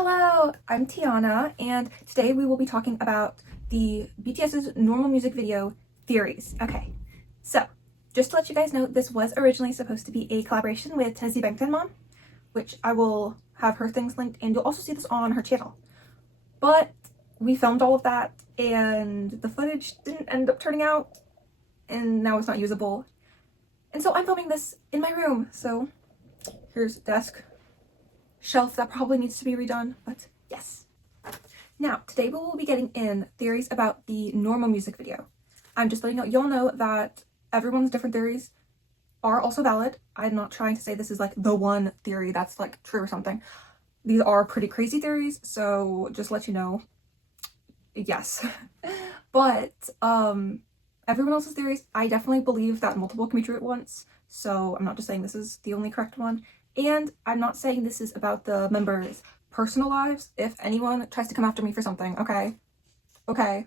Hello, I'm Tiana, and today we will be talking about the BTS's normal music video theories. Okay, so just to let you guys know, this was originally supposed to be a collaboration with tEvenSaveV, which I will have her things linked, and you'll also see this on her channel. But we filmed all of that, and the footage didn't end up turning out, and now it's not usable. And so I'm filming this in my room, so here's desk. Shelf that probably needs to be redone, but yes. Now, today we will be getting in theories about the normal music video. I'm just letting y'all know that everyone's different theories are also valid. I'm not trying to say this is like the one theory that's like true or something. These are pretty crazy theories, so just let you know, yes. But everyone else's theories, I definitely believe that multiple can be true at once, so I'm not just saying this is the only correct one. And I'm not saying this is about the members' personal lives. If anyone tries to come after me for something, okay? Okay.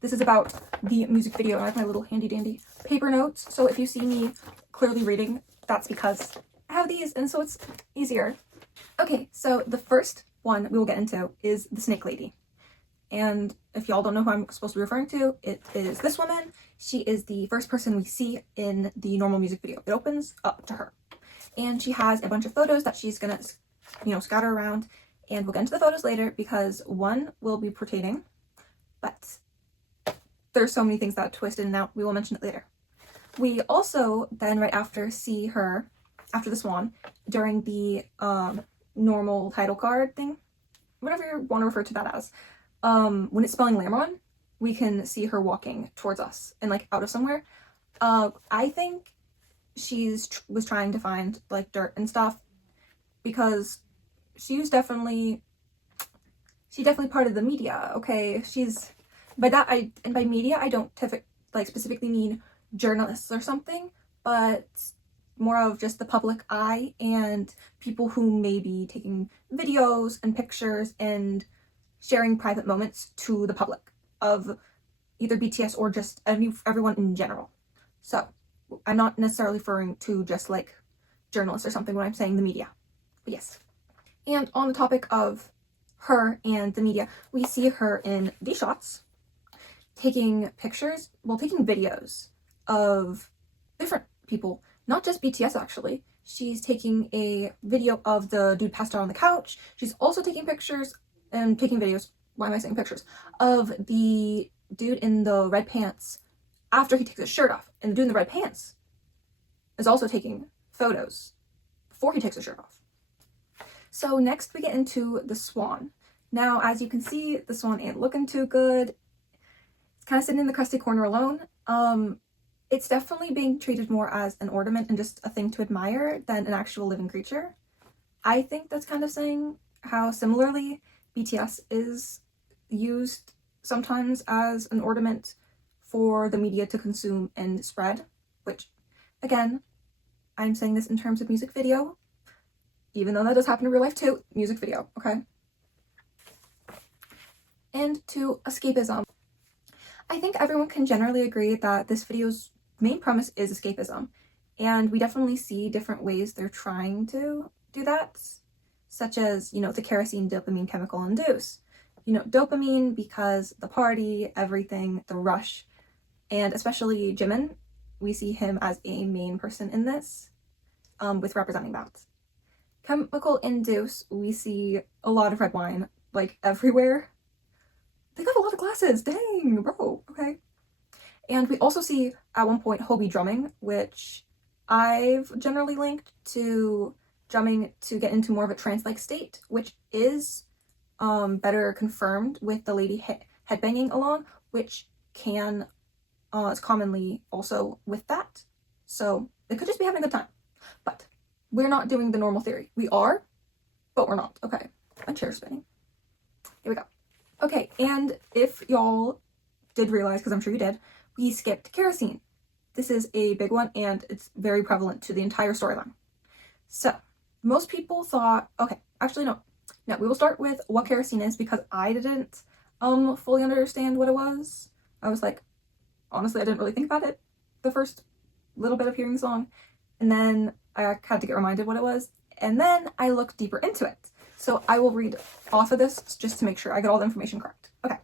This is about the music video, and I have my little handy dandy paper notes. So if you see me clearly reading, that's because I have these, and so it's easier. Okay, so the first one we will get into is the Snake Lady. And if y'all don't know who I'm supposed to be referring to, it is this woman. She is the first person we see in the normal music video. It opens up to her. And she has a bunch of photos that she's gonna, scatter around. And we'll get into the photos later because one will be pertaining, but there's so many things that twist in and out. We will mention it later. We also then right after see her, after the swan, during the normal title card thing, whatever you want to refer to that as. When it's spelling LAMRON, we can see her walking towards us and like out of somewhere. I think was trying to find like dirt and stuff because she's definitely part of the media. Okay, she's by media I don't specifically mean journalists or something, but more of just the public eye and people who may be taking videos and pictures and sharing private moments to the public of either BTS or just everyone in general. So I'm not necessarily referring to just like journalists or something when I'm saying the media, but yes. And on the topic of her and the media, we see her in these shots taking pictures, taking videos of different people, not just BTS actually. She's taking a video of the dude passed out on the couch. She's also taking pictures and taking videos, why am I saying pictures, of the dude in the red pants after he takes his shirt off, and the dude in the red pants is also taking photos before he takes his shirt off. So next we get into the swan. Now, as you can see, the swan ain't looking too good. It's kind of sitting in the crusty corner alone. It's definitely being treated more as an ornament and just a thing to admire than an actual living creature. I think that's kind of saying how similarly BTS is used sometimes as an ornament for the media to consume and spread, which, again, I'm saying this in terms of music video, even though that does happen in real life too, music video, okay? And to escapism. I think everyone can generally agree that this video's main premise is escapism, and we definitely see different ways they're trying to do that, such as, the kerosene dopamine chemical induce. Dopamine because the party, everything, the rush, and especially Jimin, we see him as a main person in this, with representing that. Chemical induce, we see a lot of red wine, like everywhere. They got a lot of glasses, dang, bro, okay. And we also see at one point Hobie drumming, which I've generally linked to drumming to get into more of a trance-like state, which is better confirmed with the lady headbanging along, which is commonly also with that. So it could just be having a good time. But we're not doing the normal theory. We are, but we're not. Okay, my chair's spinning. Here we go. Okay, and if y'all did realize, because I'm sure you did, we skipped kerosene. This is a big one, and it's very prevalent to the entire storyline. So most people thought, okay, actually no. Now we will start with what kerosene is because I didn't fully understand what it was. I was like, honestly, I didn't really think about it the first little bit of hearing the song, and then I had to get reminded what it was, and then I looked deeper into it. So I will read off of this just to make sure I get all the information correct. Okay.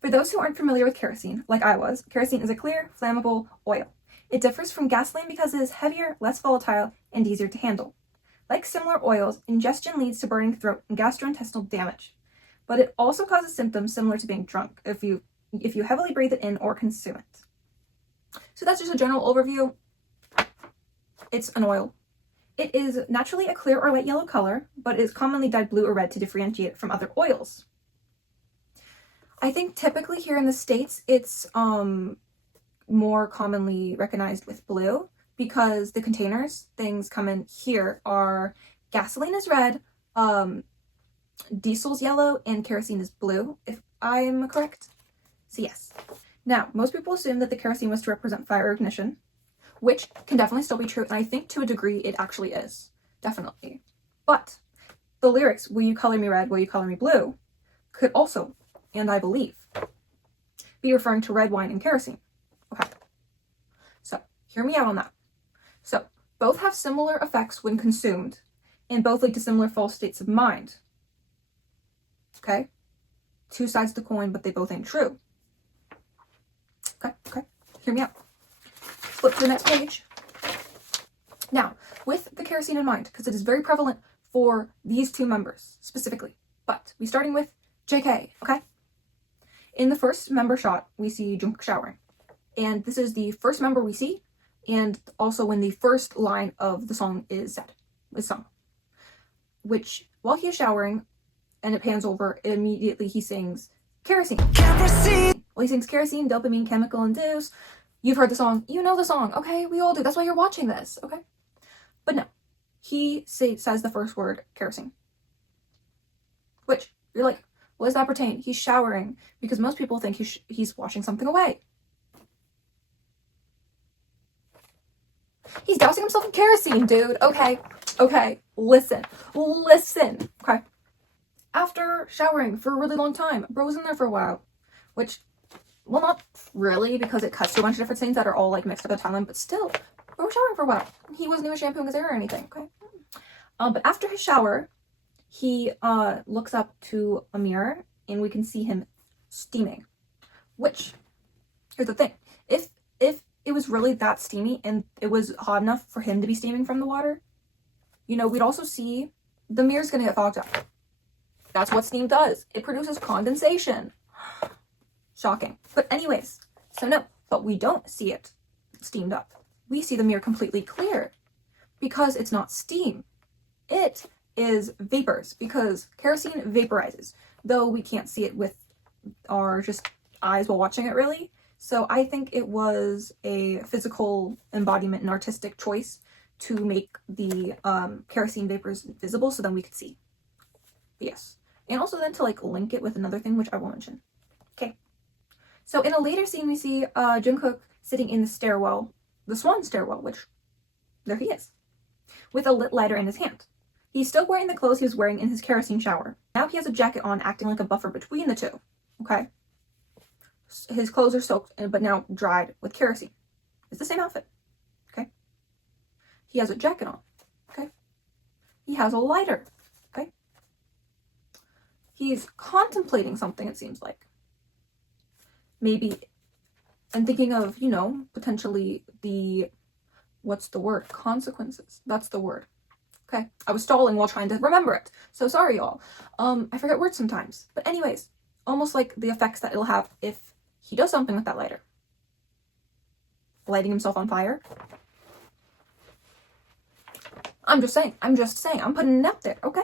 For those who aren't familiar with kerosene, like I was, kerosene is a clear, flammable oil. It differs from gasoline because it is heavier, less volatile, and easier to handle. Like similar oils, ingestion leads to burning throat and gastrointestinal damage. But it also causes symptoms similar to being drunk if you heavily breathe it in or consume it. So that's just a general overview. It's an oil. It is naturally a clear or light yellow color, but is commonly dyed blue or red to differentiate it from other oils. I think typically here in the States, it's more commonly recognized with blue because the containers things come in here are gasoline is red, diesel's yellow, and kerosene is blue, if I'm correct. So yes. Now, most people assume that the kerosene was to represent fire ignition, which can definitely still be true, and I think to a degree it actually is. Definitely. But the lyrics, will you color me red, will you color me blue, could also, and I believe, be referring to red wine and kerosene. Okay. So, hear me out on that. So, both have similar effects when consumed, and both lead to similar false states of mind. Okay? Two sides of the coin, but they both ain't true. Okay. Hear me out. Flip to the next page. Now, with the kerosene in mind, because it is very prevalent for these two members specifically, but we're starting with JK, okay? In the first member shot, we see Jungkook showering, and this is the first member we see, and also when the first line of the song is sung, which while he is showering, and it pans over, immediately he sings kerosene. Well, he sings kerosene, dopamine, chemical induce. You've heard the song, you know the song, okay? We all do. That's why you're watching this, okay? But no, he says the first word, kerosene. Which, you're like, what does that pertain? He's showering, because most people think he's washing something away. He's dousing himself in kerosene, dude. Okay, listen, okay? After showering for a really long time, bro was in there for a while, which, well, not really, because it cuts to a bunch of different things that are all, like, mixed up in the timeline, but still, bro was showering for a while. He wasn't even shampooing his hair or anything, okay? But after his shower, he looks up to a mirror, and we can see him steaming, which, here's the thing, if it was really that steamy, and it was hot enough for him to be steaming from the water, you know, we'd also see the mirror's gonna get fogged up. That's what steam does. It produces condensation. Shocking. But anyways, so no, but we don't see it steamed up. We see the mirror completely clear because it's not steam. It is vapors because kerosene vaporizes, though we can't see it with our just eyes while watching it really. So I think it was a physical embodiment and artistic choice to make the kerosene vapors visible so then we could see. But yes. And also then to like link it with another thing, which I will mention. Okay. So in a later scene, we see Jungkook sitting in the stairwell, the swan stairwell, which, there he is, with a lit lighter in his hand. He's still wearing the clothes he was wearing in his kerosene shower. Now he has a jacket on, acting like a buffer between the two, okay? His clothes are soaked, but now dried with kerosene. It's the same outfit, okay? He has a jacket on, okay? He has a lighter, okay? He's contemplating something, it seems like. Maybe, and thinking of, you know, potentially the, what's the word? Consequences. That's the word. Okay. I was stalling while trying to remember it. So sorry, y'all. I forget words sometimes. But anyways, almost like the effects that it'll have if he does something with that lighter. Lighting himself on fire. I'm just saying. I'm putting it out there. Okay.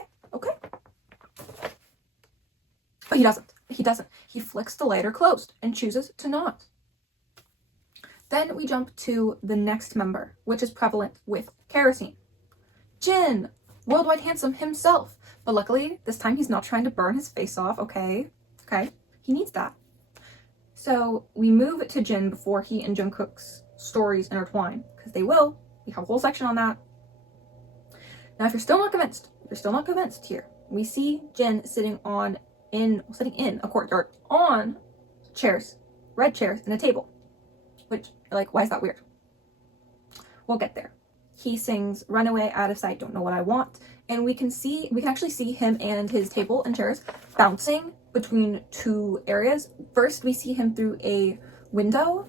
But he doesn't. He flicks the lighter closed and chooses to not. Then we jump to the next member, which is prevalent with kerosene. Jin, worldwide handsome himself. But luckily, this time he's not trying to burn his face off, okay? He needs that. So we move to Jin before he and Jungkook's stories intertwine, because they will. We have a whole section on that. Now, if you're still not convinced here, we see Jin sitting in a courtyard on chairs, red chairs, and a table. Which, like, why is that weird? We'll get there. He sings Runaway, Out of Sight, Don't Know What I Want, and we can actually see him and his table and chairs bouncing between two areas. First, we see him through a window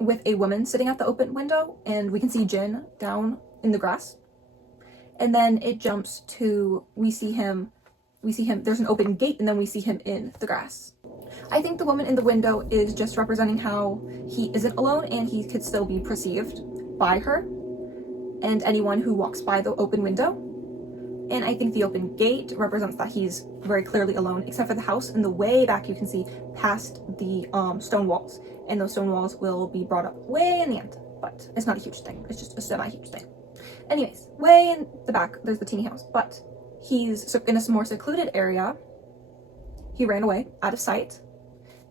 with a woman sitting at the open window, and we can see Jin down in the grass. And then it jumps to, we see him, there's an open gate, and then we see him in the grass. I think the woman in the window is just representing how he isn't alone and he could still be perceived by her and anyone who walks by the open window. And I think the open gate represents that he's very clearly alone, except for the house in the way back you can see past the stone walls. And those stone walls will be brought up way in the end, but it's not a huge thing. It's just a semi-huge thing. Anyways, way in the back, there's the teeny house, but he's in a more secluded area. He ran away out of sight,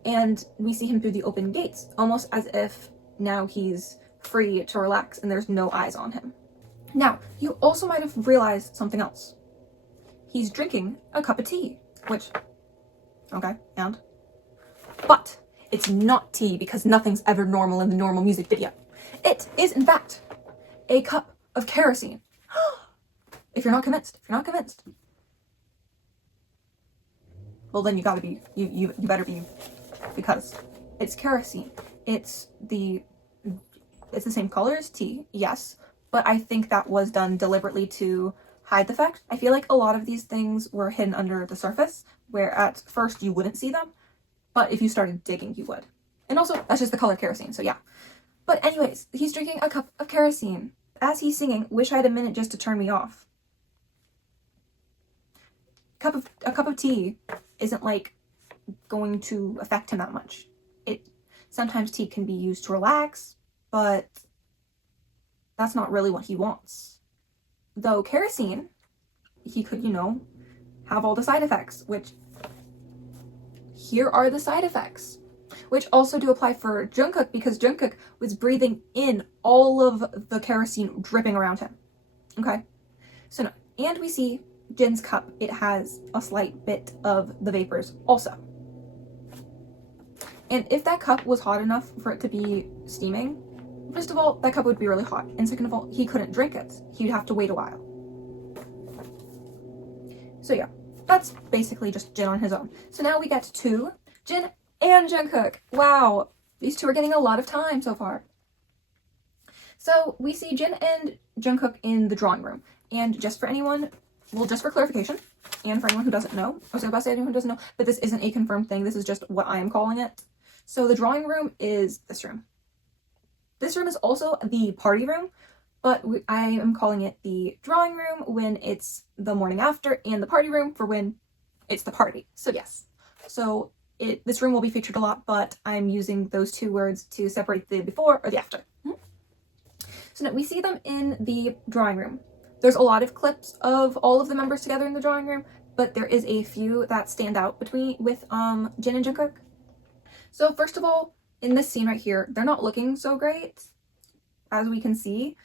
and we see him through the open gates, almost as if now he's free to relax and there's no eyes on him. Now, you also might have realized something else. He's drinking a cup of tea, which, okay, and? But it's not tea because nothing's ever normal in the normal music video. It is, in fact, a cup of kerosene. If you're not convinced, well then you gotta be, you better be, because it's kerosene. It's the same color as tea, yes, but I think that was done deliberately to hide the fact. I feel like a lot of these things were hidden under the surface, where at first you wouldn't see them, but if you started digging, you would. And also, that's just the color kerosene, so yeah. But anyways, he's drinking a cup of kerosene. As he's singing, "Wish I Had a Minute Just to Turn Me Off." A cup of tea isn't like going to affect him that much. Sometimes tea can be used to relax, but that's not really what he wants. Though kerosene, he could, have all the side effects, which here are the side effects, which also do apply for Jungkook, because Jungkook was breathing in all of the kerosene dripping around him. Okay, so no, and we see Jin's cup, it has a slight bit of the vapors also. And if that cup was hot enough for it to be steaming, first of all, that cup would be really hot, and second of all, he couldn't drink it. He'd have to wait a while. So yeah, that's basically just Jin on his own. So now we get to Jin and Jungkook. Wow, these two are getting a lot of time so far. So we see Jin and Jungkook in the drawing room, and just for clarification, and for anyone who doesn't know, I was about to say anyone who doesn't know, but this isn't a confirmed thing, this is just what I am calling it. So the drawing room is this room. This room is also the party room, but I am calling it the drawing room when it's the morning after, and the party room for when it's the party. So yes, so this room will be featured a lot, but I'm using those two words to separate the before or the after. So now we see them in the drawing room. There's a lot of clips of all of the members together in the drawing room, but there is a few that stand out with Jin and Jungkook. So first of all, in this scene right here, they're not looking so great. As we can see,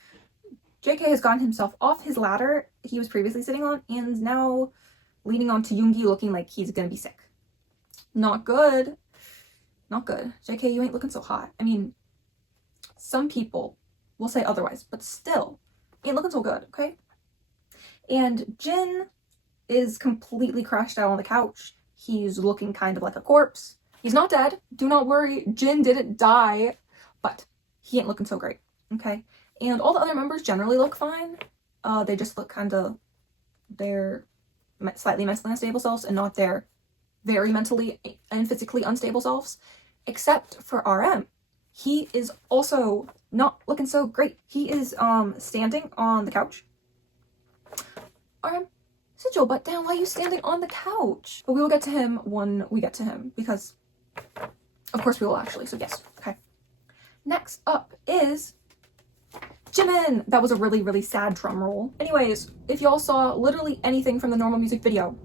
JK has gotten himself off his ladder he was previously sitting on and is now leaning on to Yoongi, looking like he's gonna be sick. Not good. Not good. JK, you ain't looking so hot. I mean, some people will say otherwise, but still, ain't looking so good, okay? And Jin is completely crashed out on the couch. He's looking kind of like a corpse. He's not dead. Do not worry. Jin didn't die, but he ain't looking so great, okay? And all the other members generally look fine. They just look kind of their slightly mentally unstable selves and not their very mentally and physically unstable selves, except for RM. He is also not looking so great. He is standing on the couch. RM, sit your butt down. Why are you standing on the couch? But we will get to him when we get to him, because of course we will actually, so yes, okay. Next up is Jimin. That was a really, really sad drum roll. Anyways, if y'all saw literally anything from the normal music video,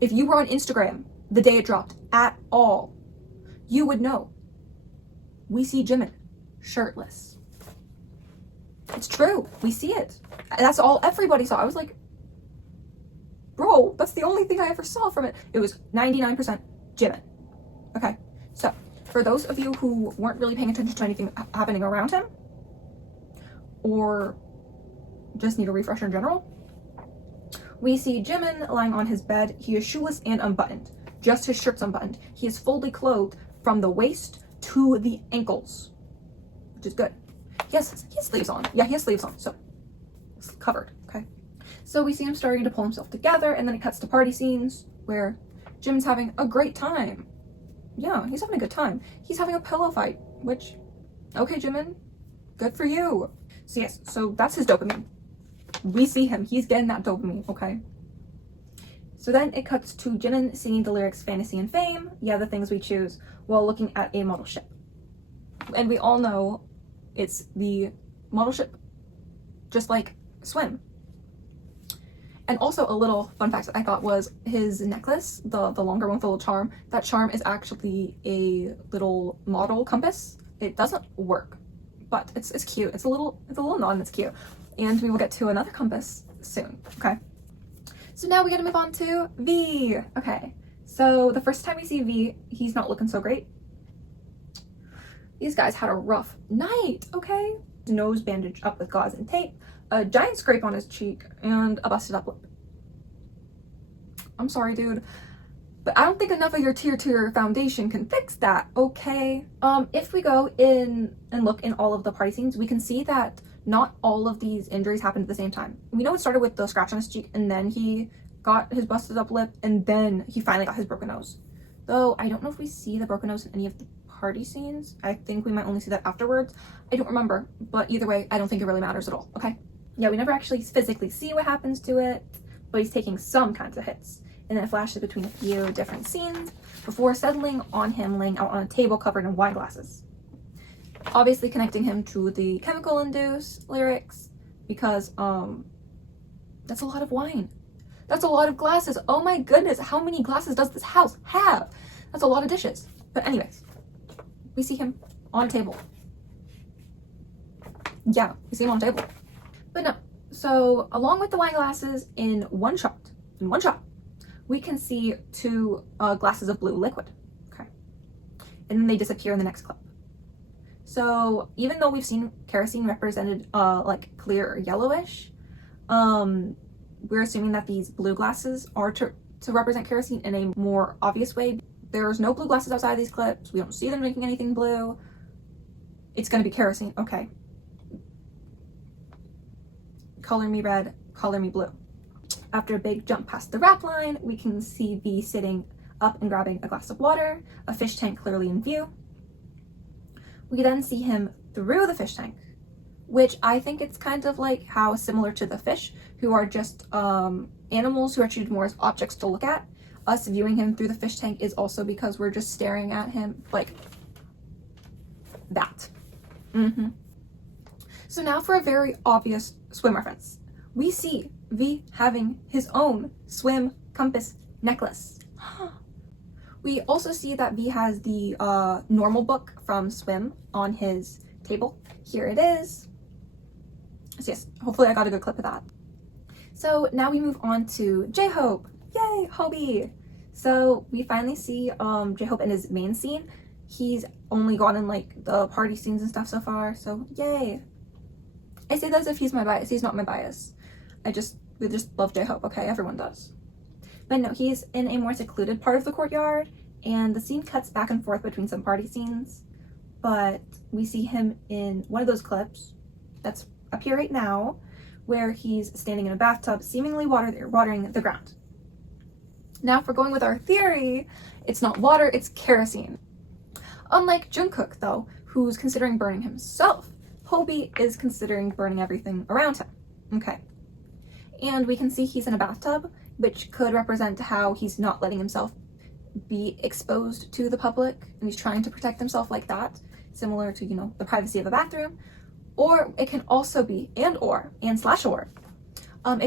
if you were on Instagram the day it dropped at all, you would know. We see Jimin shirtless. It's true. We see it. That's all everybody saw. I was like, bro, that's the only thing I ever saw from it. It was 99% Jimin. Okay, so for those of you who weren't really paying attention to anything happening around him, or just need a refresher in general, We see Jimin lying on his bed. He is shoeless and unbuttoned. Just his shirt's unbuttoned. He is fully clothed from the waist to the ankles, which is good. He has sleeves on. Yeah, he has sleeves on, so it's covered, okay? So we see him starting to pull himself together, and then it cuts to party scenes where Jimin's having a great time. Yeah, he's having a good time. He's having a pillow fight, which, okay, Jimin, good for you. So yes, so that's his dopamine. We see him, he's getting that dopamine, okay? So then it cuts to Jimin singing the lyrics Fantasy and Fame, yeah, the things we choose, while looking at a model ship. And we all know it's the model ship, just like Swim. And also a little fun fact that I thought was his necklace, the longer one with the little charm, that charm is actually a little model compass. It doesn't work, but it's cute. It's a little nod and it's cute. And we will get to another compass soon, okay? So now we gotta move on to V. Okay, so the first time we see V, he's not looking so great. These guys had a rough night, okay? His nose bandaged up with gauze and tape, a giant scrape on his cheek, and a busted up lip. I'm sorry, dude, but I don't think enough of your tier foundation can fix that, okay? If we go in and look in all of the party scenes, we can see that not all of these injuries happened at the same time. We know it started with the scratch on his cheek, and then he got his busted up lip, and then he finally got his broken nose. Though I don't know if we see the broken nose in any of the party scenes. I think we might only see that afterwards. I don't remember, but either way, I don't think it really matters at all, okay? Yeah, we never actually physically see what happens to it, but he's taking some kinds of hits. And then it flashes between a few different scenes before settling on him laying out on a table covered in wine glasses. Obviously connecting him to the chemical-induced lyrics because, that's a lot of wine. That's a lot of glasses. Oh my goodness, how many glasses does this house have? That's a lot of dishes. But anyways, we see him on a table. Yeah, we see him on a table. But no, so along with the wine glasses in one shot, we can see two glasses of blue liquid, okay? And then they disappear in the next clip. So even though we've seen kerosene represented like clear or yellowish, we're assuming that these blue glasses are to represent kerosene in a more obvious way. There's no blue glasses outside of these clips. We don't see them drinking anything blue. It's gonna be kerosene, okay. Color me red, color me blue. After a big jump past the rap line, we can see V sitting up and grabbing a glass of water, a fish tank clearly in view. We then see him through the fish tank, which I think it's kind of like how similar to the fish, who are just animals who are treated more as objects to look at. Us viewing him through the fish tank is also because we're just staring at him like that. So now for a very obvious Swim reference. We see V having his own Swim compass necklace. We also see that V has the normal book from Swim on his table. Here it is. So yes, hopefully I got a good clip of that. So now we move on to J-Hope. Yay, Hobie! So we finally see J-Hope in his main scene. He's only gone in like the party scenes and stuff so far, so yay. I say that as if he's my bias. He's not my bias. We just love J-Hope, okay? Everyone does. But no, he's in a more secluded part of the courtyard, and the scene cuts back and forth between some party scenes, but we see him in one of those clips that's up here right now, where he's standing in a bathtub, seemingly watering the ground. Now, if we're going with our theory, it's not water, it's kerosene. Unlike Jungkook, though, who's considering burning himself, Hobie is considering burning everything around him. Okay. And we can see he's in a bathtub, which could represent how he's not letting himself be exposed to the public, and he's trying to protect himself like that, similar to, you know, the privacy of a bathroom. Or it can also be, it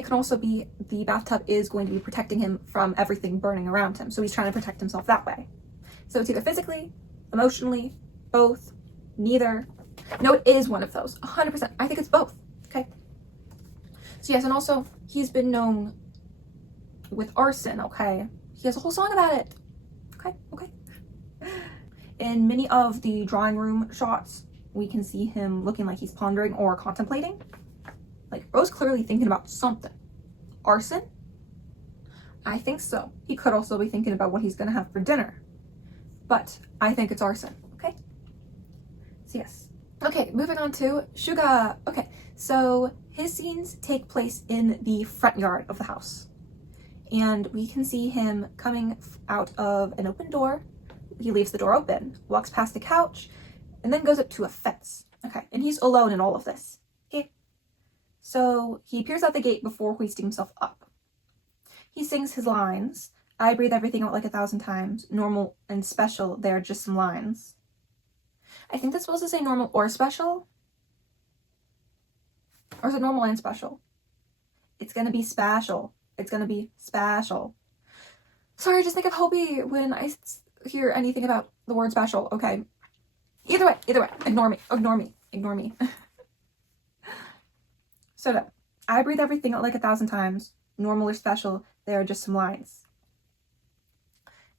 can also be the bathtub is going to be protecting him from everything burning around him. So he's trying to protect himself that way. So it's either physically, emotionally, both, neither. No, it is one of those, 100%. I think it's both, okay? So yes, and also he's been known with arson, okay? He has a whole song about it, okay? In many of the drawing room shots, we can see him looking like he's pondering or contemplating. Like, Rose clearly thinking about something. Arson? I think so. He could also be thinking about what he's gonna have for dinner. But I think it's arson, okay? So yes. Okay, moving on to Suga. Okay, so his scenes take place in the front yard of the house. And we can see him coming out of an open door. He leaves the door open, walks past the couch, and then goes up to a fence. Okay, and he's alone in all of this. Okay, so he peers out the gate before hoisting himself up. He sings his lines. I breathe everything out like 1,000 times. Normal and special, they're just some lines. I think that's supposed to say normal or special. Or is it normal and special? It's gonna be special. It's gonna be special. Sorry, I just think of Hobie when I hear anything about the word special. Okay. Either way. Ignore me. So no. I breathe everything out like 1,000 times. Normal or special, they are just some lines.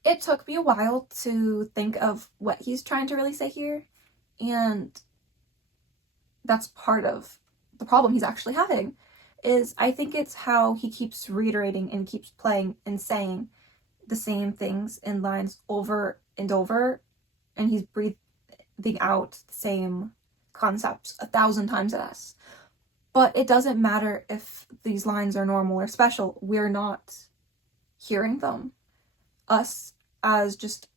It took me a while to think of what he's trying to really say here, and that's part of the problem he's actually having, is I think it's how he keeps reiterating and keeps playing and saying the same things in lines over and over, and he's breathing out the same concepts 1,000 times at us. But it doesn't matter if these lines are normal or special. We're not hearing them. Us as just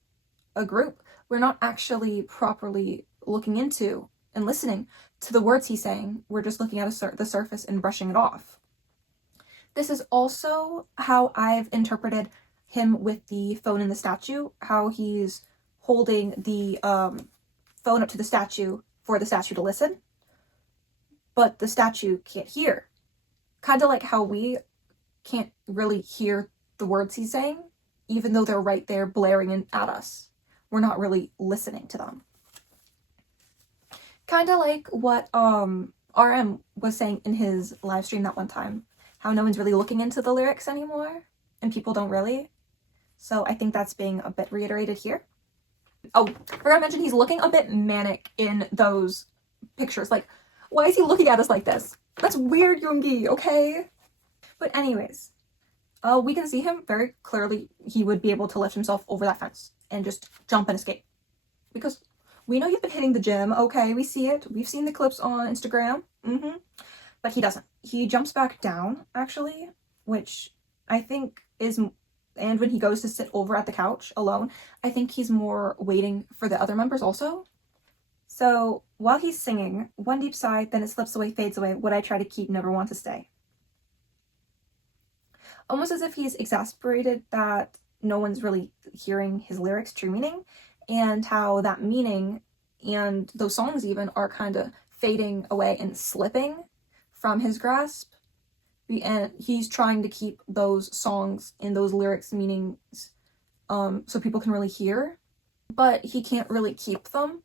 a group, we're not actually properly looking into and listening to the words he's saying. We're just looking at the surface and brushing it off. This is also how I've interpreted him with the phone in the statue, how he's holding the phone up to the statue for the statue to listen, but the statue can't hear. Kind of like how we can't really hear the words he's saying, even though they're right there blaring at us. We're not really listening to them. Kind of like what RM was saying in his live stream that one time, how no one's really looking into the lyrics anymore, and people don't really. So I think that's being a bit reiterated here. Oh, forgot to mention he's looking a bit manic in those pictures. Like, why is he looking at us like this? That's weird, Yoongi, okay? But anyways, we can see him very clearly. He would be able to lift himself over that fence and just jump and escape. Because we know you've been hitting the gym, okay? We see it. We've seen the clips on Instagram. But he doesn't. He jumps back down, actually, which I think is... And when he goes to sit over at the couch alone, I think he's more waiting for the other members also. So while he's singing, one deep sigh, then it slips away, fades away. What I try to keep, never want to stay. Almost as if he's exasperated that no one's really hearing his lyrics' true meaning, and how that meaning and those songs even are kind of fading away and slipping from his grasp. And he's trying to keep those songs and those lyrics' meanings so people can really hear, but he can't really keep them.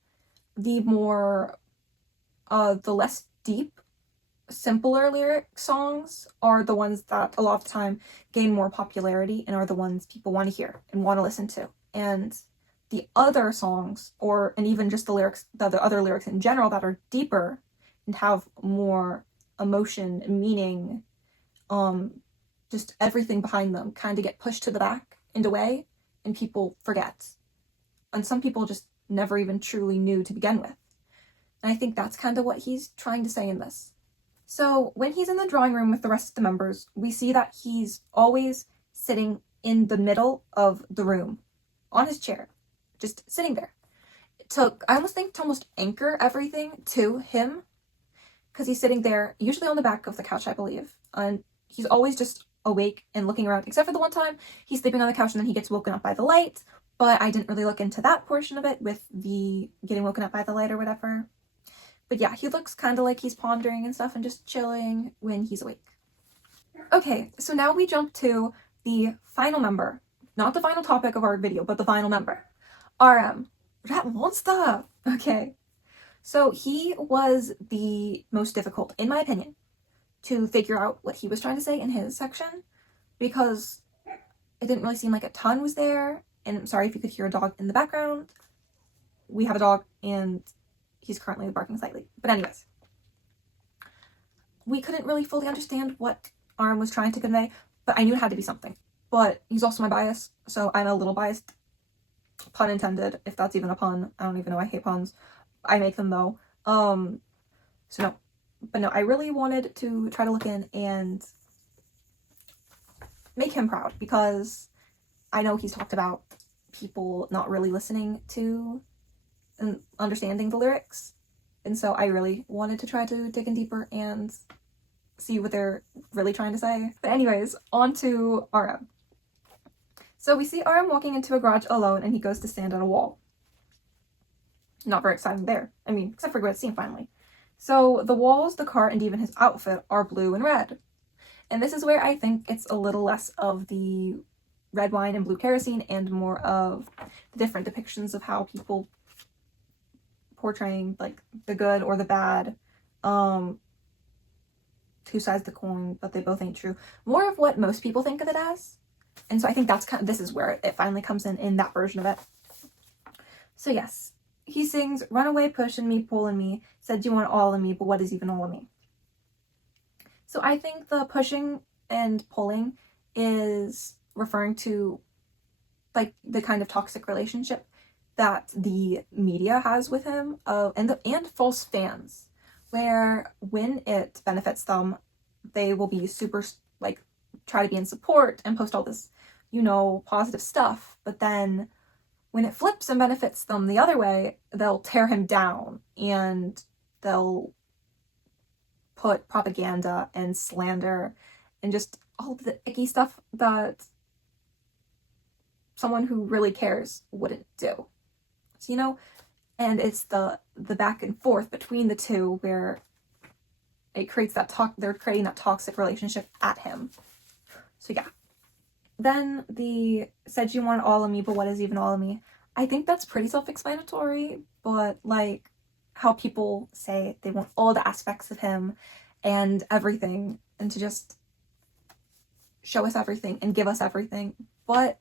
The less deep, simpler lyric songs are the ones that a lot of the time gain more popularity and are the ones people want to hear and want to listen to. And the other songs, and even just the other lyrics in general that are deeper and have more emotion, meaning, just everything behind them, kind of get pushed to the back and away, and people forget. And some people just never even truly knew to begin with. And I think that's kind of what he's trying to say in this. So when he's in the drawing room with the rest of the members, we see that he's always sitting in the middle of the room on his chair, just sitting there. I almost think to almost anchor everything to him, because he's sitting there, usually on the back of the couch, I believe, and he's always just awake and looking around, except for the one time he's sleeping on the couch and then he gets woken up by the light, but I didn't really look into that portion of it with the getting woken up by the light or whatever. But yeah, he looks kind of like he's pondering and stuff and just chilling when he's awake. Okay, so now we jump to the final member. Not the final topic of our video, but the final member. RM. That monster! Okay. So he was the most difficult, in my opinion, to figure out what he was trying to say in his section, because it didn't really seem like a ton was there. And I'm sorry if you could hear a dog in the background. We have a dog and he's currently barking slightly. But anyways, we couldn't really fully understand what RM was trying to convey, but I knew it had to be something. but he's also my bias, so I'm a little biased. Pun intended, if that's even a pun. I don't even know, I hate puns. I make them though. So no. But no, I really wanted to try to look in and make him proud, because I know he's talked about people not really listening to and understanding the lyrics. And so I really wanted to try to dig in deeper and see what they're really trying to say. But anyways, on to RM. So we see RM walking into a garage alone, and he goes to stand at a wall. Not very exciting there. I mean, except for Greg's scene finally. So the walls, the car, and even his outfit are blue and red. And this is where I think it's a little less of the red wine and blue kerosene and more of the different depictions of how people portraying like the good or the bad, two sides of the coin, but they both ain't true. More of what most people think of it as. And so I think that's this is where it finally comes in that version of it. So yes, he sings, "Run away, pushing me, pulling me, said you want all of me, but what is even all of me?" So I think the pushing and pulling is referring to like the kind of toxic relationship that the media has with him, and false fans, where when it benefits them, they will be super like try to be in support and post all this, positive stuff. But then when it flips and benefits them the other way, they'll tear him down and they'll put propaganda and slander and just all of the icky stuff that someone who really cares wouldn't do. So, and it's the back and forth between the two where it creates that they're creating that toxic relationship at him. So yeah. Then the "said you want all of me, but what is even all of me?" I think that's pretty self-explanatory, but like how people say they want all the aspects of him and everything, and to just show us everything and give us everything, but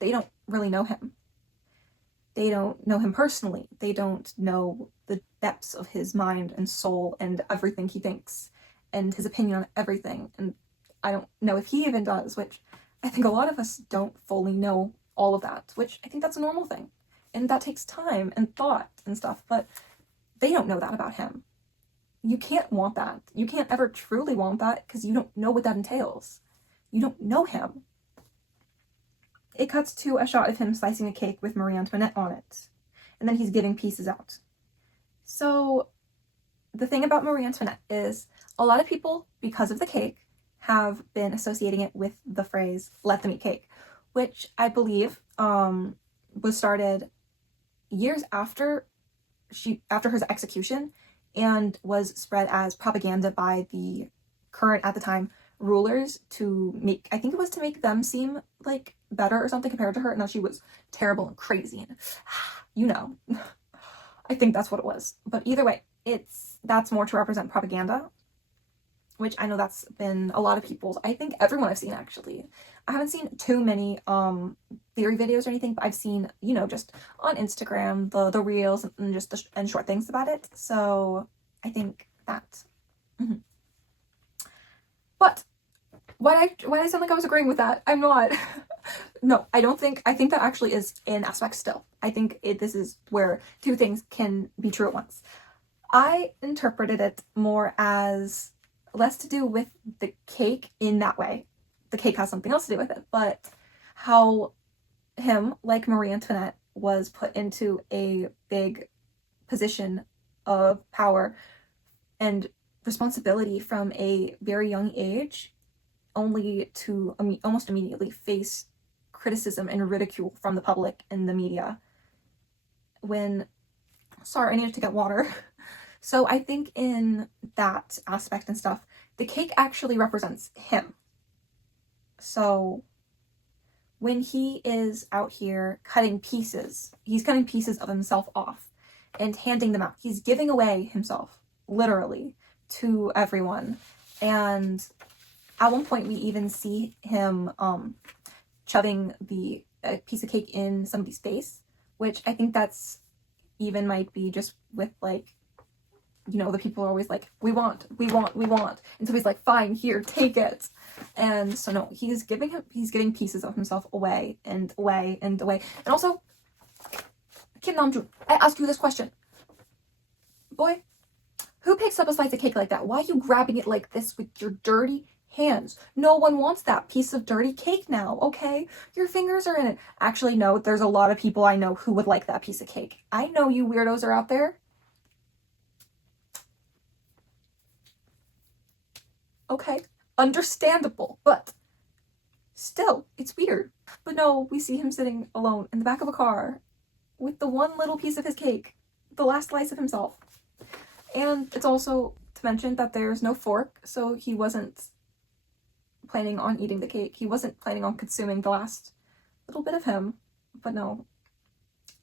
they don't really know him. They don't know him personally. They don't know the depths of his mind and soul and everything he thinks and his opinion on everything. And I don't know if he even does, which I think a lot of us don't fully know all of that, which I think that's a normal thing. And that takes time and thought and stuff, but they don't know that about him. You can't want that. You can't ever truly want that because you don't know what that entails. You don't know him. It cuts to a shot of him slicing a cake with Marie Antoinette on it, and then he's giving pieces out. So the thing about Marie Antoinette is a lot of people, because of the cake, have been associating it with the phrase "let them eat cake," which I believe was started years after her execution and was spread as propaganda by the current, at the time, rulers to make, I think it was to make them seem like better or something compared to her, and that she was terrible and crazy and I think that's what it was. But either way, that's more to represent propaganda, which I know that's been a lot of people's, I think everyone I've seen actually. I haven't seen too many theory videos or anything, but I've seen, just on Instagram, the reels and just and short things about it. So I think that. Mm-hmm. But why I sound like I was agreeing with that? I'm not. No, I think that actually is an aspect still. I think this is where two things can be true at once. I interpreted it more as less to do with the cake in that way. The cake has something else to do with it, but how him, like Marie Antoinette, was put into a big position of power and responsibility from a very young age, only to almost immediately face criticism and ridicule from the public and the media. Sorry, I needed to get water. So I think in that aspect and stuff, the cake actually represents him. So when he is out here he's cutting pieces of himself off and handing them out. He's giving away himself, literally, to everyone. And at one point we even see him shoving a piece of cake in somebody's face, which I think that's even might be just with like you know, the people are always like, we want. And so he's like, fine, here, take it. And so no, he's giving pieces of himself away and away and away. And also, Kim Namjoon, I ask you this question. Boy, who picks up a slice of cake like that? Why are you grabbing it like this with your dirty hands? No one wants that piece of dirty cake now, okay? Your fingers are in it. Actually, no, there's a lot of people I know who would like that piece of cake. I know you weirdos are out there. Okay, understandable, but still, it's weird. But no, we see him sitting alone in the back of a car with the one little piece of his cake, the last slice of himself. And it's also to mention that there's no fork, so he wasn't planning on eating the cake. He wasn't planning on consuming the last little bit of him. But no.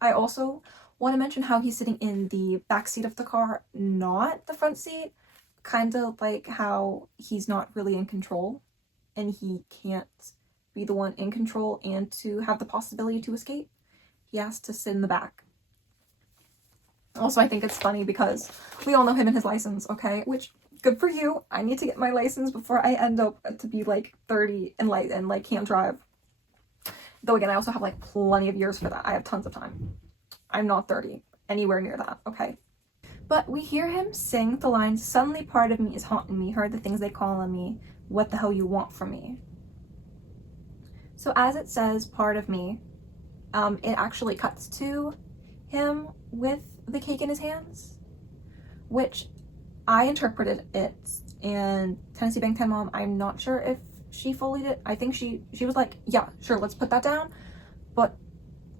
I also want to mention how he's sitting in the back seat of the car, not the front seat. Kind of like how he's not really in control, and he can't be the one in control and to have the possibility to escape. He has to sit in the back. Also, I think it's funny because we all know him and his license, okay? Which, good for you. I need to get my license before I end up to be like 30 and can't drive. Though again, I also have like plenty of years for that. I have tons of time. I'm not 30, anywhere near that, okay? But we hear him sing the lines, "Suddenly part of me is haunting me, heard the things they call on me, what the hell you want from me." So as it says, part of me, it actually cuts to him with the cake in his hands, which I interpreted it, and Tennessee Bang Ten Mom, I'm not sure if she fully did. I think she was like, yeah, sure, let's put that down. But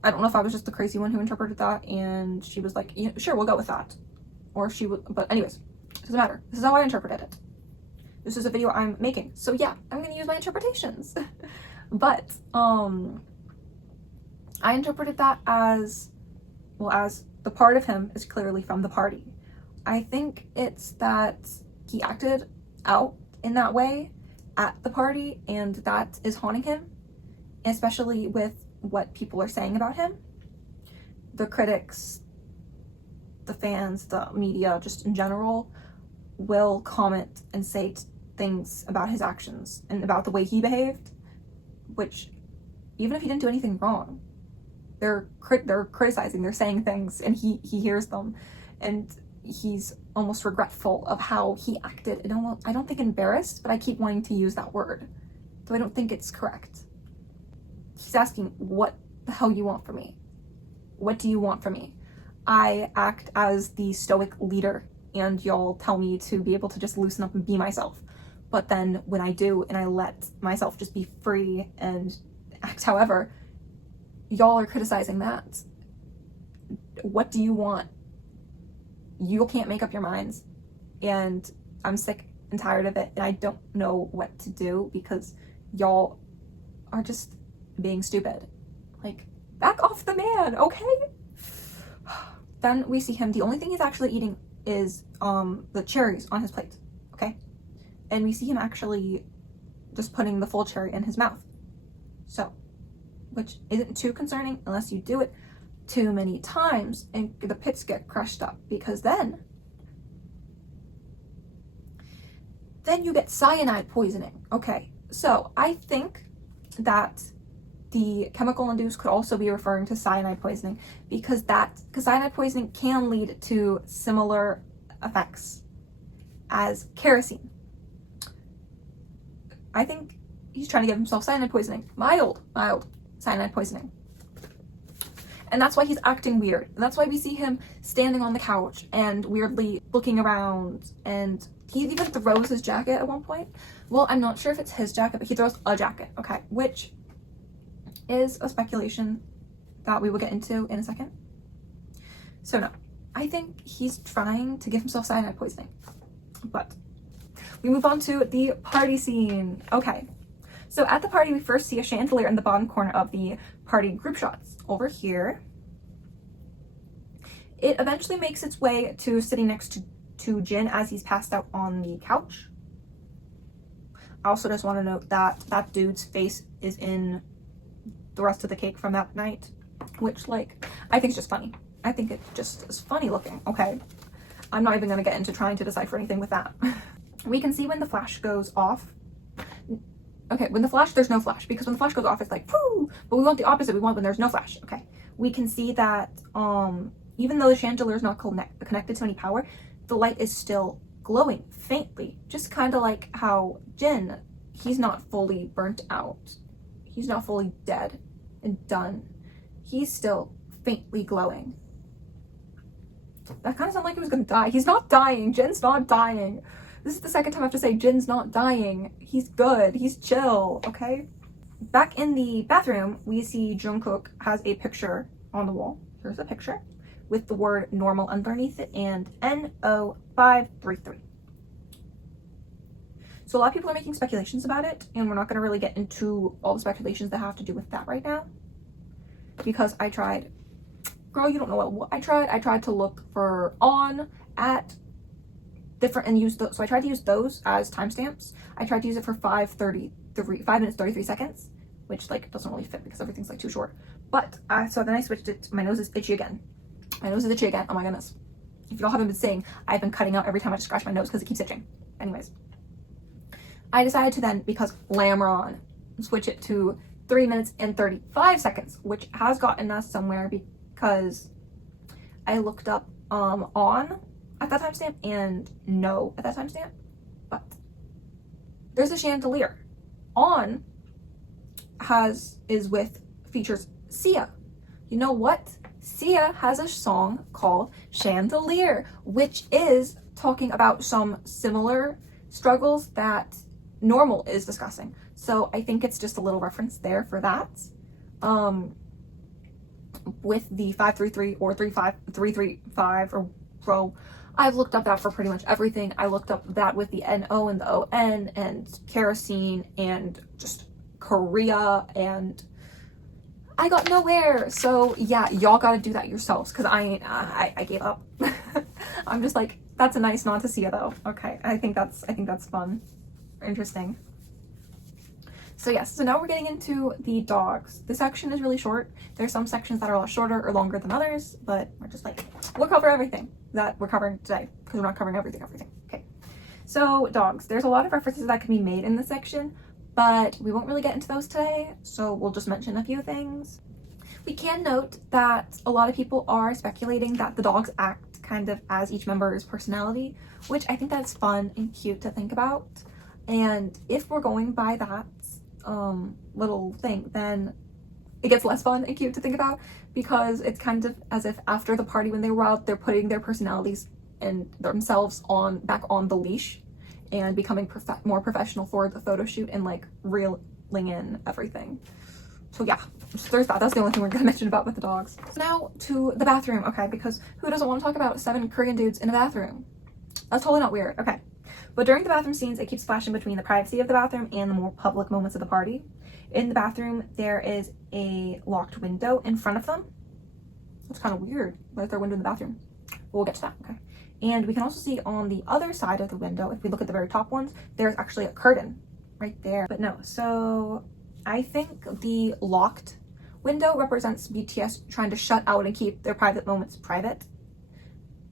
I don't know if I was just the crazy one who interpreted that, and she was like, yeah, sure, we'll go with that. Or she would, but anyways, doesn't matter. This is how I interpreted it. This is a video I'm making. So yeah, I'm gonna use my interpretations. But, I interpreted that as, well, as the part of him is clearly from the party. I think it's that he acted out in that way at the party, and that is haunting him, especially with what people are saying about him. The critics, the fans, the media, just in general, will comment and say things about his actions and about the way he behaved, which, even if he didn't do anything wrong, they're criticizing, they're saying things, and he hears them, and he's almost regretful of how he acted. And almost, I don't think embarrassed, but I keep wanting to use that word, though I don't think it's correct. He's asking, what the hell you want from me? What do you want from me? I act as the stoic leader, and y'all tell me to be able to just loosen up and be myself. But then when I do, and I let myself just be free and act however, y'all are criticizing that. What do you want? You can't make up your minds, and I'm sick and tired of it, and I don't know what to do because y'all are just being stupid. Like, back off the man, okay? Then we see him, the only thing he's actually eating is the cherries on his plate, okay? And we see him actually just putting the full cherry in his mouth. So, which isn't too concerning unless you do it too many times and the pits get crushed up, because then you get cyanide poisoning. Okay, so I think that the chemical induced could also be referring to cyanide poisoning, because cyanide poisoning can lead to similar effects as kerosene. I think he's trying to give himself cyanide poisoning, mild cyanide poisoning. And that's why he's acting weird. And that's why we see him standing on the couch and weirdly looking around, and he even throws his jacket at one point. Well, I'm not sure if it's his jacket, but he throws a jacket, okay, which is a speculation that we will get into in a second. So no, I think he's trying to give himself cyanide poisoning. But we move on to the party scene. Okay, so at the party we first see a chandelier in the bottom corner of the party group shots. Over here, it eventually makes its way to sitting next to Jin as he's passed out on the couch. I also just want to note that that dude's face is in the rest of the cake from that night, which, like, I think is just funny. I think it just is funny looking, okay? I'm not even going to get into trying to decipher anything with that. We can see when the flash goes off. Okay, when the flash, there's no flash, because when the flash goes off, it's like, pooh, but we want the opposite. We want when there's no flash. Okay, we can see that even though the chandelier is not connected to any power, the light is still glowing faintly, just kind of like how Jin, he's not fully burnt out. He's not fully dead and done. He's still faintly glowing. That kind of sounded like he was gonna die. He's not dying. Jin's not dying. This is the second time I have to say Jin's not dying. He's good. He's chill, okay? Back in the bathroom, we see Jungkook has a picture on the wall. Here's a picture with the word normal underneath it and NO533. So a lot of people are making speculations about it, and we're not going to really get into all the speculations that have to do with that right now, because I tried, girl, you don't know what I tried. I tried to look for on, at, different, and use those. So I tried to use those as timestamps. I tried to use it for 5 minutes 33 seconds, which like doesn't really fit because everything's like too short. But so then I switched it. My nose is itchy again. My nose is itchy again. Oh my goodness. If y'all haven't been seeing, I've been cutting out every time I scratch my nose because it keeps itching. Anyways, I decided to then, because LAMRON, switch it to 3 minutes and 35 seconds, which has gotten us somewhere, because I looked up on at that timestamp and no at that timestamp, but there's a chandelier. On features Sia. You know what? Sia has a song called Chandelier, which is talking about some similar struggles that Normal is discussing. So I think it's just a little reference there for that. With the 533 or 335 or bro, I've looked up that for pretty much everything. I looked up that with the NO and the ON and kerosene and just Korea, and I got nowhere. So yeah, y'all gotta do that yourselves, because I gave up. I'm just like, that's a nice nod to Sia though. Okay, I think that's fun. Interesting. So yes, so now we're getting into the dogs. This section is really short. There's some sections that are a lot shorter or longer than others, but we're just like, we'll cover everything that we're covering today, because we're not covering everything. Okay, so dogs. There's a lot of references that can be made in this section, but we won't really get into those today, so we'll just mention a few things. We can note that a lot of people are speculating that the dogs act kind of as each member's personality, which I think that's fun and cute to think about. And if we're going by that little thing, then it gets less fun and cute to think about, because it's kind of as if after the party, when they were out, they're putting their personalities and themselves back on the leash and becoming more professional for the photo shoot and like reeling in everything. So yeah, there's that. That's the only thing we're gonna mention about with the dogs. So now to the bathroom, okay, because who doesn't want to talk about 7 Korean dudes in a bathroom? That's totally not weird. Okay. But during the bathroom scenes, it keeps flashing between the privacy of the bathroom and the more public moments of the party. In the bathroom, there is a locked window in front of them. That's kind of weird. Why is there a window in the bathroom? We'll get to that, okay. And we can also see on the other side of the window, if we look at the very top ones, there's actually a curtain right there. But no, so I think the locked window represents BTS trying to shut out and keep their private moments private.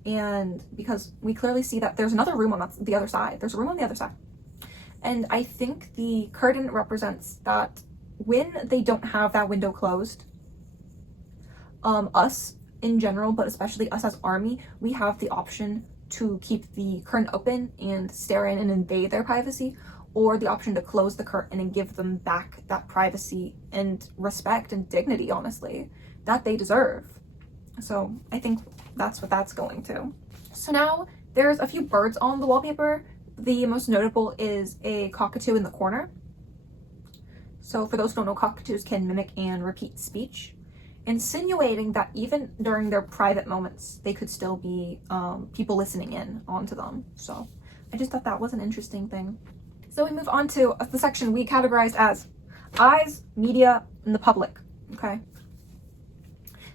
And because we clearly see that there's another room on the other side. There's a room on the other side. And I think the curtain represents that when they don't have that window closed, us in general, but especially us as ARMY, we have the option to keep the curtain open and stare in and invade their privacy, or the option to close the curtain and give them back that privacy and respect and dignity, honestly, that they deserve. So I think that's what that's going to. So now there's a few birds on the wallpaper. The most notable is a cockatoo in the corner. So for those who don't know, cockatoos can mimic and repeat speech, insinuating that even during their private moments, they could still be people listening in onto them. So I just thought that was an interesting thing. So we move on to the section we categorized as eyes, media, and the public, okay?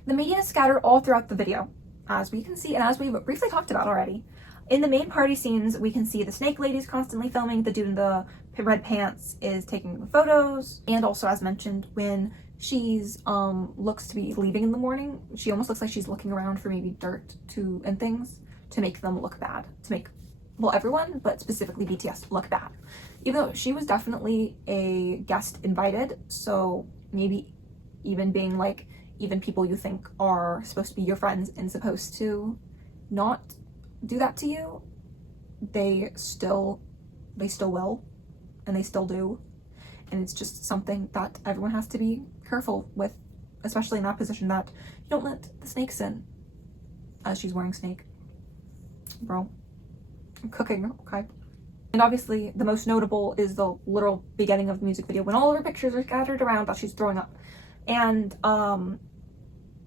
The media is scattered all throughout the video, as we can see, and as we briefly talked about already. In the main party scenes, we can see the snake ladies constantly filming, the dude in the red pants is taking photos, and also, as mentioned, when she's looks to be leaving in the morning, she almost looks like she's looking around for maybe dirt and things to make them look bad, to make, well, everyone, but specifically BTS look bad. Even though she was definitely a guest invited, so maybe even being like, even people you think are supposed to be your friends and supposed to not do that to you, they still will, and they still do. And it's just something that everyone has to be careful with, especially in that position, that you don't let the snakes in. As she's wearing snake. Bro, I'm cooking, okay? And obviously the most notable is the literal beginning of the music video when all of her pictures are scattered around that she's throwing up. And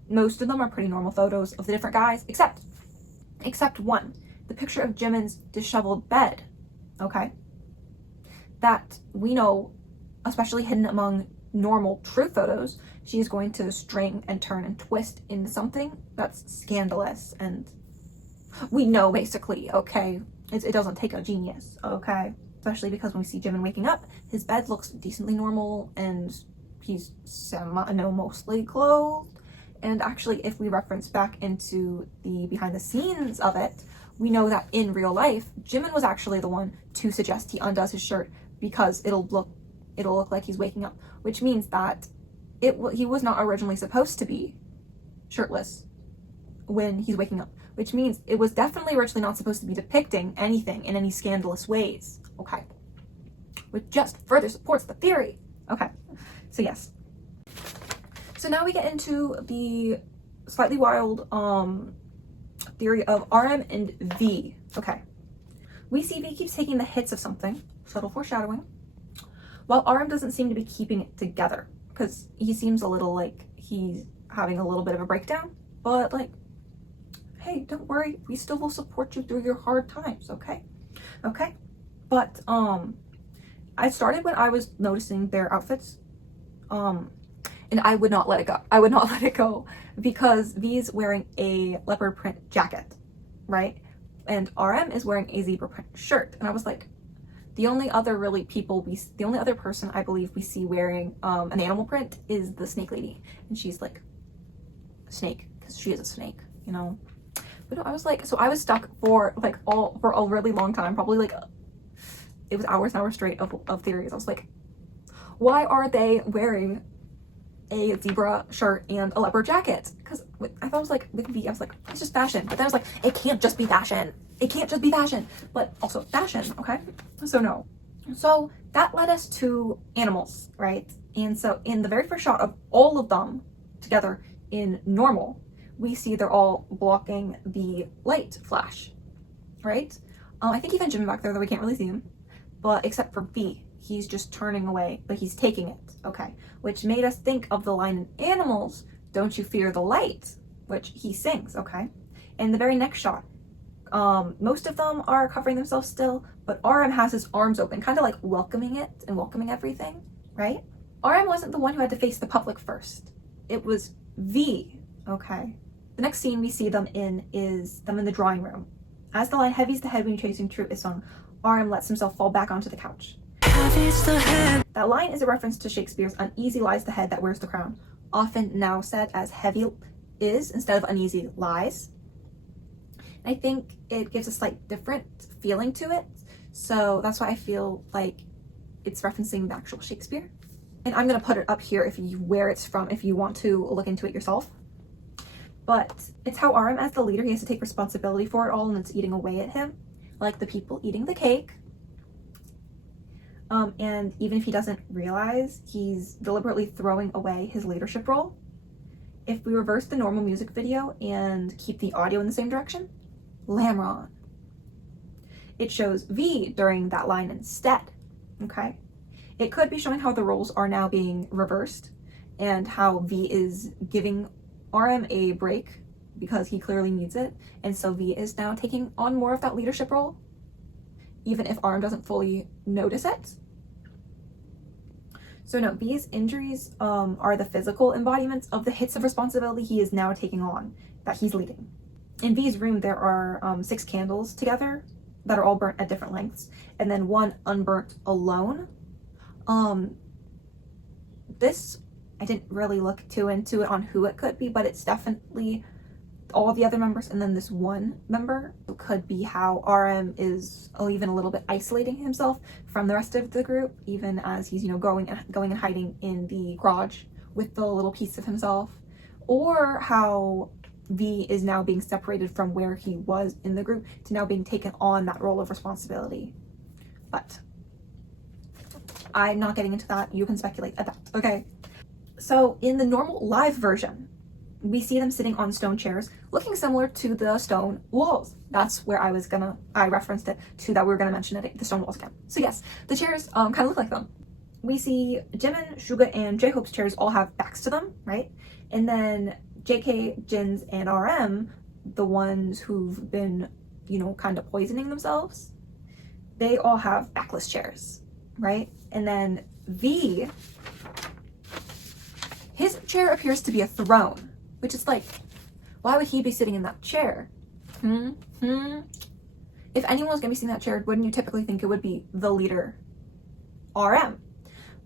most of them are pretty normal photos of the different guys, except one, the picture of Jimin's disheveled bed, okay? That we know, especially hidden among normal true photos, she's going to string and turn and twist into something that's scandalous, and we know basically, okay? It doesn't take a genius, okay? Especially because when we see Jimin waking up, his bed looks decently normal and he's mostly clothed. And actually, if we reference back into the behind the scenes of it, we know that in real life, Jimin was actually the one to suggest he undoes his shirt because it'll look like he's waking up, which means that he was not originally supposed to be shirtless when he's waking up, which means it was definitely originally not supposed to be depicting anything in any scandalous ways, okay? Which just further supports the theory, okay? So yes. So now we get into the slightly wild theory of RM and V, okay? We see V keeps taking the hits of something, subtle foreshadowing, while RM doesn't seem to be keeping it together, because he seems a little like he's having a little bit of a breakdown, but like, hey, don't worry, we still will support you through your hard times, okay? Okay? But I started when I was noticing their outfits, and I would not let it go. I would not let it go because V's wearing a leopard print jacket, right? And RM is wearing a zebra print shirt, and I was like, the only other person I believe we see wearing an animal print is the snake lady, and she's like a snake because she is a snake, you know. But no, I was like, so I was stuck for a really long time, probably like it was hours and hours straight of theories. I was like, why are they wearing a zebra shirt and a leopard jacket? Because I thought it was like with V, I was like, it's just fashion. But then I was like, it can't just be fashion. It can't just be fashion, but also fashion, okay? So no. So that led us to animals, right? And so in the very first shot of all of them together in normal, we see they're all blocking the light flash, right? I think even Jimin back there, though we can't really see him, but except for V, he's just turning away, but he's taking it, okay? Which made us think of the line in Animals, "Don't you fear the light," which he sings, okay? In the very next shot, most of them are covering themselves still, but RM has his arms open, kind of like welcoming it and welcoming everything, right? RM wasn't the one who had to face the public first. It was V, okay? The next scene we see them in is them in the drawing room. As the line "Heavy's the head when you're chasing truth" is sung, RM lets himself fall back onto the couch. That line is a reference to Shakespeare's "Uneasy lies the head that wears the crown," often now said as "heavy is" instead of "uneasy lies." I think it gives a slight different feeling to it, so that's why I feel like it's referencing the actual Shakespeare. And I'm gonna put it up here where it's from if you want to look into it yourself. But it's how RM, as the leader, he has to take responsibility for it all, and it's eating away at him, like the people eating the cake. And even if he doesn't realize, he's deliberately throwing away his leadership role. If we reverse the normal music video and keep the audio in the same direction, LAMRON. It shows V during that line instead, okay? It could be showing how the roles are now being reversed and how V is giving RM a break because he clearly needs it, and so V is now taking on more of that leadership role, even if RM doesn't fully notice it. So no, V's injuries are the physical embodiments of the hits of responsibility he is now taking on, that he's leading. In V's room, there are 6 candles together that are all burnt at different lengths, and then 1 unburnt alone. This, I didn't really look too into it on who it could be, but it's definitely all the other members and then this one member. It could be how RM is even a little bit isolating himself from the rest of the group, even as he's, you know, going and hiding in the garage with the little piece of himself, or how V is now being separated from where he was in the group to now being taken on that role of responsibility. But I'm not getting into that. You can speculate at that, okay? So in the normal live version, we see them sitting on stone chairs looking similar to the stone walls. That's where I referenced it to that we were gonna mention it, the stone walls again. So yes, the chairs kind of look like them. We see Jimin, Suga, and J-Hope's chairs all have backs to them, right? And then JK, Jin's, and RM, the ones who've been, you know, kind of poisoning themselves, they all have backless chairs, right? And then V, his chair appears to be a throne, which is like, why would he be sitting in that chair? If anyone was gonna be sitting in that chair, wouldn't you typically think it would be the leader, RM?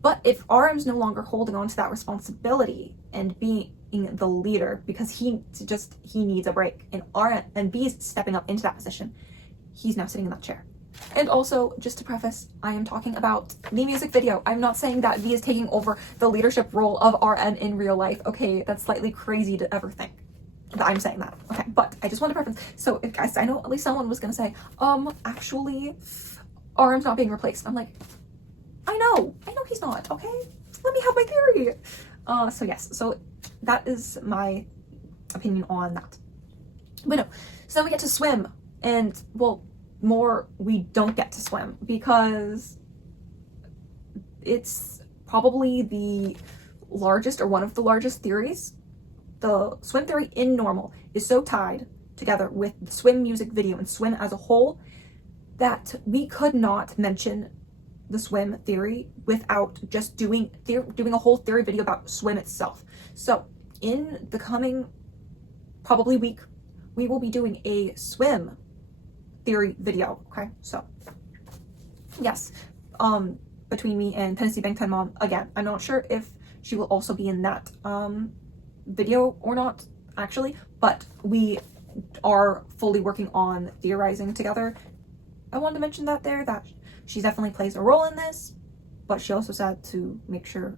But if RM's no longer holding on to that responsibility and being the leader because he needs a break, and B's stepping up into that position, he's now sitting in that chair. And also, just to preface, I am talking about the music video. I'm not saying that V is taking over the leadership role of RM in real life. Okay, that's slightly crazy to ever think that I'm saying that. Okay, but I just want to preface. So, if guys, I know at least someone was gonna say, actually, RM's not being replaced. I'm like, I know he's not. Okay, let me have my theory. So yes, so that is my opinion on that. But no, so then we get to swim, and well, we don't get to swim because it's probably the largest or one of the largest theories. The swim theory in Normal is so tied together with the swim music video and swim as a whole that we could not mention the swim theory without just doing a whole theory video about swim itself. So in the coming probably week, we will be doing a swim theory video. Okay, so yes, between me and Tennessee Bangtan Mom, again, I'm not sure if she will also be in that video or not actually, but we are fully working on theorizing together. I wanted to mention that she definitely plays a role in this, but she also said to make sure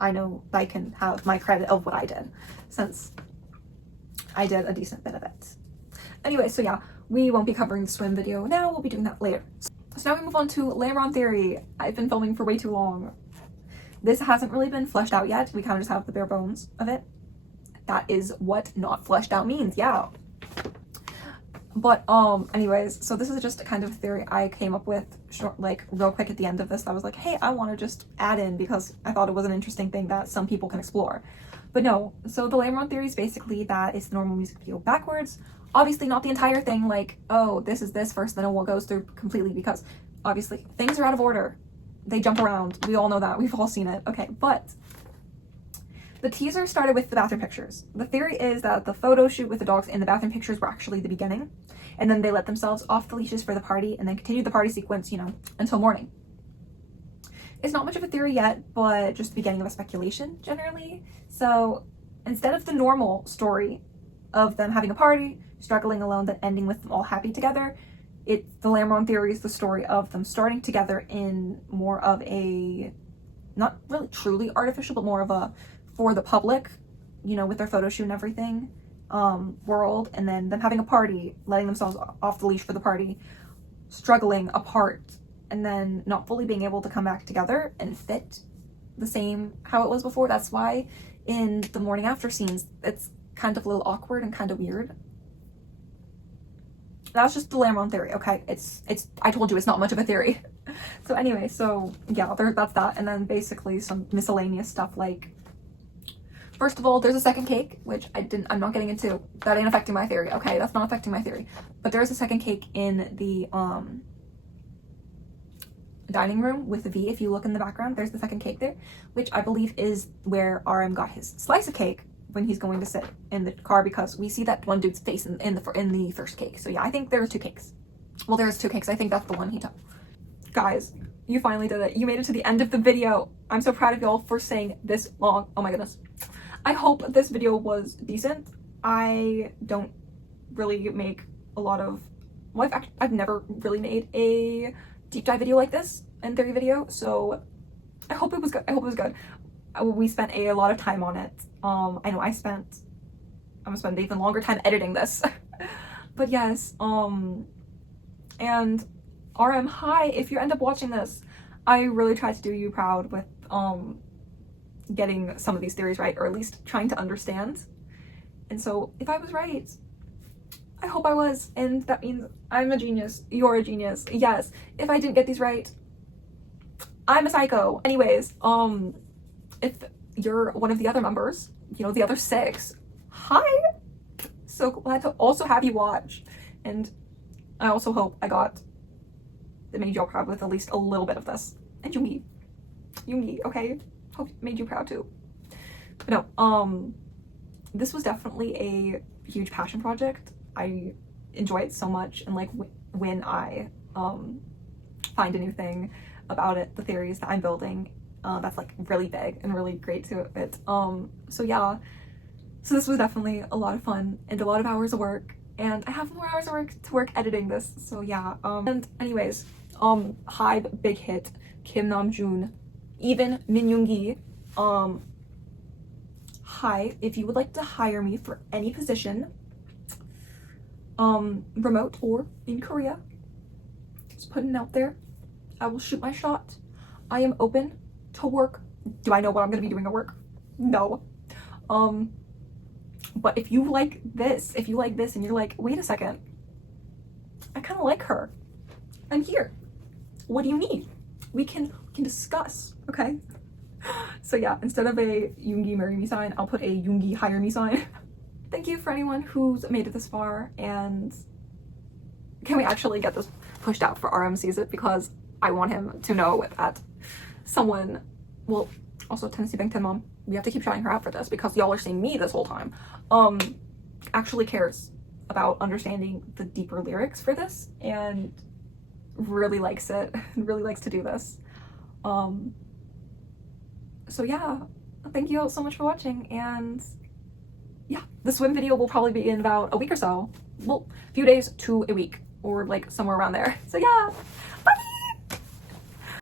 I know I can have my credit of what I did, since I did a decent bit of it. Anyway, so yeah, we won't be covering the swim video now, we'll be doing that later. So now we move on to LAMRON theory. I've been filming for way too long. This hasn't really been fleshed out yet, we kind of just have the bare bones of it. That is what not fleshed out means, yeah. But anyways, so this is just a kind of theory I came up with real quick at the end of this. I was like, hey, I want to just add in because I thought it was an interesting thing that some people can explore. But no, so the LAMRON theory is basically that it's the normal music video backwards. Obviously not the entire thing, like, oh, this is this first, then it goes through completely, because obviously things are out of order. They jump around. We all know that. We've all seen it. Okay, but the teaser started with the bathroom pictures. The theory is that the photo shoot with the dogs and the bathroom pictures were actually the beginning, and then they let themselves off the leashes for the party and then continued the party sequence, you know, until morning. It's not much of a theory yet, but just the beginning of a speculation generally. So instead of the normal story of them having a party, struggling alone, then ending with them all happy together, the LAMRON theory is the story of them starting together in more of a, not really truly artificial, but more of a for the public, you know, with their photo shoot and everything, world, and then them having a party, letting themselves off the leash for the party, struggling apart, and then not fully being able to come back together and fit the same how it was before. That's why in the morning after scenes, it's kind of a little awkward and kind of weird. That's just the LAMRON theory, okay? I told you it's not much of a theory. So anyway, so yeah, that's that. And then basically some miscellaneous stuff like, first of all, there's a second cake, which I'm not getting into. That ain't affecting my theory, okay? That's not affecting my theory. But there's a second cake in the dining room with the V. If you look in the background, there's the second cake there, which I believe is where RM got his slice of cake when he's going to sit in the car, because we see that one dude's face in the first cake. So yeah, I think there's two cakes. Well, there's two cakes. I think that's the one he took. Guys, you finally did it. You made it to the end of the video. I'm so proud of y'all for staying this long. Oh my goodness. I hope this video was decent. I don't really make a lot of, well, I've never really made a deep dive video like this in theory video, so I hope it was good. I hope it was good. We spent a lot of time on it. I know I'm gonna spend an even longer time editing this. But yes, and RM, hi, if you end up watching this, I really tried to do you proud with getting some of these theories right, or at least trying to understand. And so if I was right, I hope I was, and that means I'm a genius, you're a genius. Yes, if I didn't get these right, I'm a psycho. Anyways, if you're one of the other members, you know, the other 6, hi! So glad to also have you watch. And I also hope I made you all proud with at least a little bit of this. And Yoongi, okay? Hope it made you proud too. But no, this was definitely a huge passion project. I enjoy it so much, and like when I find a new thing about it, the theories that I'm building, that's like really big and really great to it. So yeah, so this was definitely a lot of fun and a lot of hours of work, and I have more hours of work editing this. So yeah, and anyways, HYBE big hit Kim Namjoon, even Min Yoongi. Hi, if you would like to hire me for any position, remote or in Korea, just putting it out there. I will shoot my shot. I am open to work. Do I know what I'm gonna be doing at work? No. But if you like this and you're like, wait a second, I kind of like her, I'm here. What do you need? We can discuss, okay? So yeah, instead of a Yoongi marry me sign, I'll put a Yoongi hire me sign. Thank you for anyone who's made it this far, and can we actually get this pushed out for RM sees it, because I want him to know that someone, well, also Tennessee Bangtan Mom, we have to keep shouting her out for this because y'all are seeing me this whole time, actually cares about understanding the deeper lyrics for this and really likes it and really likes to do this. So yeah, thank you all so much for watching, and yeah, the swim video will probably be in about a week or so. Well, a few days to a week, or like somewhere around there. So yeah, bye!